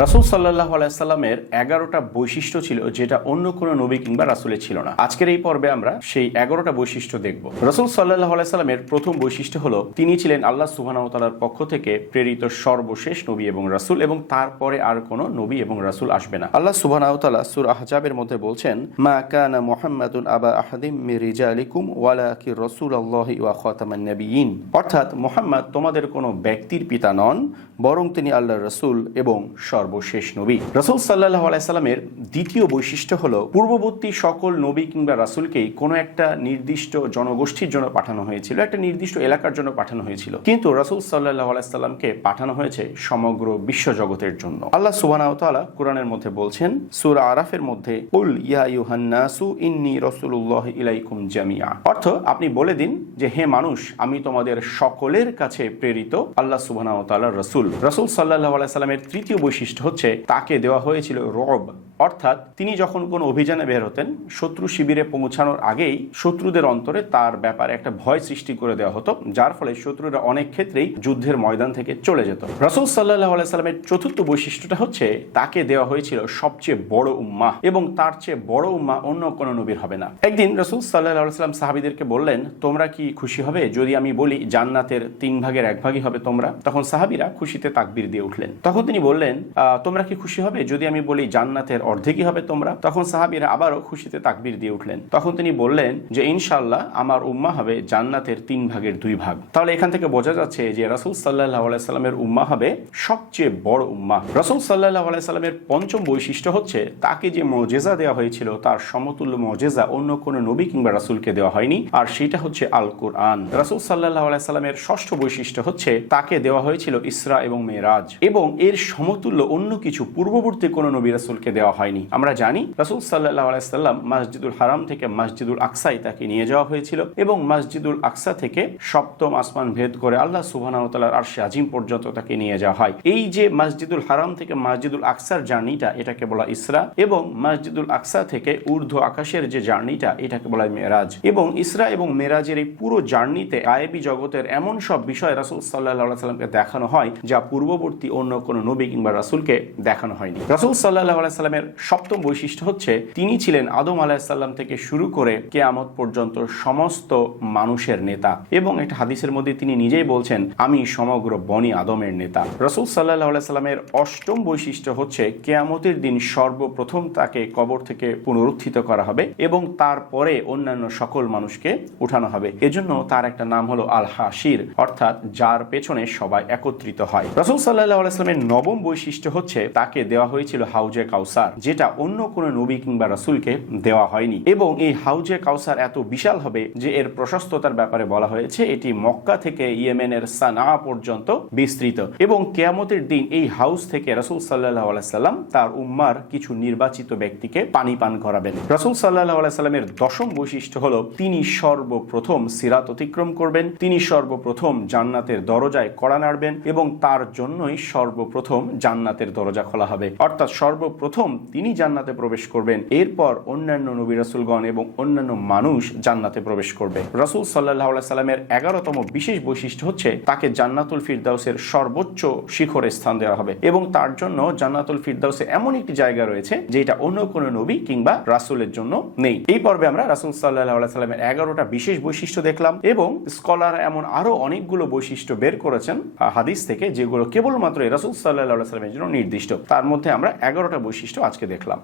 রাসূল সাল্লাল্লাহু আলাইহি সাল্লামের 11টা বৈশিষ্ট্য ছিল যেটা অন্য কোনো নবী কিংবা রাসূলের ছিল না। আজকের এই পর্বে আমরা সেই 11টা বৈশিষ্ট্য দেখব। রাসূল সাল্লাল্লাহু আলাইহি সাল্লামের প্রথম বৈশিষ্ট্য হলো তিনি ছিলেন আল্লাহ সুবহানাহু ওয়া তাআলার পক্ষ থেকে প্রেরিত সর্বশেষ নবী এবং রাসূল, এবং তারপরে আর কোনো নবী এবং রাসূল আসবে না। আল্লাহ সুবহানাহু ওয়া তাআলা সূরা আহজাবের মধ্যে বলছেন, মা কানা মুহাম্মাদুন আবা আহাদিম মির রিজালিকুম ওয়ালাকিন রাসূলুল্লাহি ওয়া খাতামান নাবিয়্যিন। অর্থাৎ মুহাম্মদ তোমাদের কোনো ব্যক্তির পিতা নন, বরং তিনি আল্লাহর রাসূল এবং সর্বশেষ নবী। রাসূল সাল্লাল্লাহু আলাইহি সাল্লামের দ্বিতীয় বৈশিষ্ট্য হলো পূর্ববর্তী সকল নবী কিংবা রাসূলকেই কোনো একটা নির্দিষ্ট জনগোষ্ঠীর জন্য পাঠানো হয়েছিল, একটা নির্দিষ্ট এলাকার জন্য পাঠানো হয়েছিল, কিন্তু রাসূল সাল্লাল্লাহু আলাইহি সাল্লামকে পাঠানো হয়েছে সমগ্র বিশ্বজগতের জন্য। আল্লাহ সুবহানাহু ওয়া তাআলা কোরআনের মধ্যে বলছেন সূরা আরাফের মধ্যে, কুল ইয়া আইয়ুহান নাসু ইন্নী রাসূলুল্লাহি ইলাইকুম জামিআ। অর্থ, আপনি বলে দিন যে হে মানুষ, আমি তোমাদের সকলের কাছে প্রেরিত আল্লাহ সুবহানাহু ওয়া তাআলার রাসূল। রাসূল সাল্লাল্লাহু আলাইহি সাল্লামের তৃতীয় বৈশিষ্ট্য হচ্ছে তাকে দেওয়া হয়েছিল রব, অর্থাৎ তিনি যখন কোনো অভিযানে বের হতেন, শত্রু শিবিরে পৌঁছানোর আগেই শত্রুদের অন্তরে তার ব্যাপারে একটা ভয় সৃষ্টি করে দেওয়া হতো, যার ফলে শত্রুরা অনেক ক্ষেত্রেই যুদ্ধের ময়দান থেকে চলে যেত। রাসূল সাল্লাল্লাহু আলাইহি সাল্লামের চতুর্থ বৈশিষ্ট্যটা হচ্ছে তাকে দেওয়া হয়েছিল সবচেয়ে বড় উম্মাহ, এবং তার চেয়ে বড় উম্মাহ অন্য কোনো নবীর হবে না। একদিন রাসূল সাল্লাল্লাহু আলাইহি সাল্লাম সাহাবীদেরকে বললেন, তোমরা কি খুশি হবে যদি আমি বলি জান্নাতের 3 ভাগের 1 ভাগই হবে তোমরা? তখন সাহাবীরা খুশিতে তাকবীর দিয়ে উঠলেন। তখন তিনি বললেন, তোমরা কি খুশি হবে যদি আমি বলি জান্নাতের অর্ধেকই হবে তোমরা? তখন সাহাবীরা আবারও খুশিতে তাকবীর দিয়ে উঠলেন। তখন তিনি বললেন যে ইনশাআল্লাহ আমার উম্মাহ হবে জান্নাতের 3 ভাগের 2 ভাগ। তাহলে এখান থেকে বোঝা যাচ্ছে যে রাসূল সাল্লাল্লাহু আলাইহি সাল্লামের উম্মাহ হবে সবচেয়ে বড় উম্মাহ। রাসূল সাল্লাল্লাহু আলাইহি সাল্লামের পঞ্চম বৈশিষ্ট্য হচ্ছে তাকে যে মুজিজা দেওয়া হয়েছিল তার সমতুল্য মুজিজা অন্য কোনো নবী কিংবা রাসূলকে দেওয়া হয়নি, আর সেটা হচ্ছে আল কোরআন। রাসূল সাল্লাল্লাহু আলাইহি সাল্লামের ষষ্ঠ বৈশিষ্ট্য হচ্ছে তাকে দেওয়া হয়েছিল ইসরা এবং মেরাজ, এবং এর সমতুল্য অন্য কিছু পূর্ববর্তী কোনো নবী রাসূলকে দেওয়া হয়নি। আমরা জানি রাসূল সাল্লাল্লাহু আলাইহি সাল্লাম মসজিদুল হারাম থেকে মসজিদুল আকসায় তাকে নিয়ে যাওয়া হয়েছিল, এবং মসজিদুল আকসা থেকে সপ্তম আসমান ভেদ করে আল্লাহ সুবহানাহু ওয়া তাআলার আরশে আজিম পর্যন্ত তাকে নিয়ে যাওয়া হয়। এই যে মসজিদুল হারাম থেকে মসজিদুল আকসার জার্নিটা, এটাকে বলা ইসরা, এবং মসজিদুল আকসা থেকে ঊর্ধ্ব আকাশের যে জার্নিটা, এটাকে বলা মেরাজ। এবং ইসরা এবং মেরাজের এই পুরো জার্নিতে গায়েবী জগতের এমন সব বিষয় রাসূল সাল্লাল্লাহু আলাইহি সাল্লামকে দেখানো হয় যা পূর্ববর্তী অন্য কোনো নবী কিংবা রাসূলকে দেখানো হয়নি। রাসূল সাল্লাল্লাহু আলাইহি সাল্লামের সপ্তম বৈশিষ্ট্য হচ্ছে তিনি ছিলেন আদম আলাইহিস সালাম থেকে শুরু করে কিয়ামত পর্যন্ত সমস্ত মানুষের নেতা, এবং একটা হাদিসের মধ্যে তিনি নিজেই বলছেন, আমি সমগ্র বনি আদমের নেতা। রাসূল সাল্লাল্লাহু আলাইহি সাল্লামের অষ্টম বৈশিষ্ট্য হচ্ছে কিয়ামতের দিন সর্বপ্রথম তাকে কবর থেকে পুনরুত্থিত করা হবে, এবং তারপরে অন্যান্য সকল মানুষকে উঠানো হবে। এজন্য তার একটা নাম হলো আল হাসির, অর্থাৎ যার পেছনে সবাই একত্রিত হয়। রাসূল সাল্লাল্লাহু আলাইহি সাল্লামের নবম বৈশিষ্ট্য হচ্ছে তাকে দেওয়া হয়েছিল হাউজে কাউসার, যেটা অন্য কোনো নবী কিংবা রাসূলকে দেওয়া হয়নি। এবং এই হাউজে কাউসার এত বিশাল হবে যে এর প্রশস্ততার ব্যাপারে বলা হয়েছে এটি মক্কা থেকে ইয়েমেনের সানা পর্যন্ত বিস্তৃত, এবং কিয়ামতের দিন এই হাউস থেকে রাসূল সাল্লাল্লাহু আলাইহি সাল্লাম তার উম্মার কিছু নির্বাচিত ব্যক্তিকে পানি পান করাবেন। রাসূল সাল্লাল্লাহু আলাইহি সাল্লামের দশম বৈশিষ্ট্য হলো তিনি সর্বপ্রথম সিরাত অতিক্রম করবেন, তিনি সর্বপ্রথম জান্নাতের দরজায় কড়া নাড়বেন, এবং তার জন্যই সর্বপ্রথম জান্নাতের দরজা খোলা হবে। অর্থাৎ সর্বপ্রথম তিনি জান্নাতে প্রবেশ করবেন, এরপর অন্যান্য নবী রাসূলগণ এবং অন্যান্য মানুষ জান্নাতে প্রবেশ করবে। রাসূল সাল্লাল্লাহু আলাইহি সাল্লামের 11তম বিশেষ বৈশিষ্ট্য হচ্ছে তাকে জান্নাতুল ফিরদাউসের সর্বোচ্চ শিখরে স্থান দেওয়া হবে, এবং তার জন্য জান্নাতুল ফিরদাউসে এমন একটি জায়গা রয়েছে যেটা অন্য কোনো নবী কিংবা রাসূলের জন্য নেই। এই পর্বে আমরা রাসূল সাল্লাল্লাহু আলাইহি সাল্লামের 11টা বিশেষ বৈশিষ্ট্য দেখলাম, এবং স্কলার এমন আরো অনেকগুলো বৈশিষ্ট্য বের করেছেন হাদিস থেকে যেগুলো কেবলমাত্র রাসূল সাল্লাল্লাহু আলাইহি সাল্লামের জন্য নির্দিষ্ট। তার মধ্যে আমরা 11টা বৈশিষ্ট্য আজকে দেখলাম।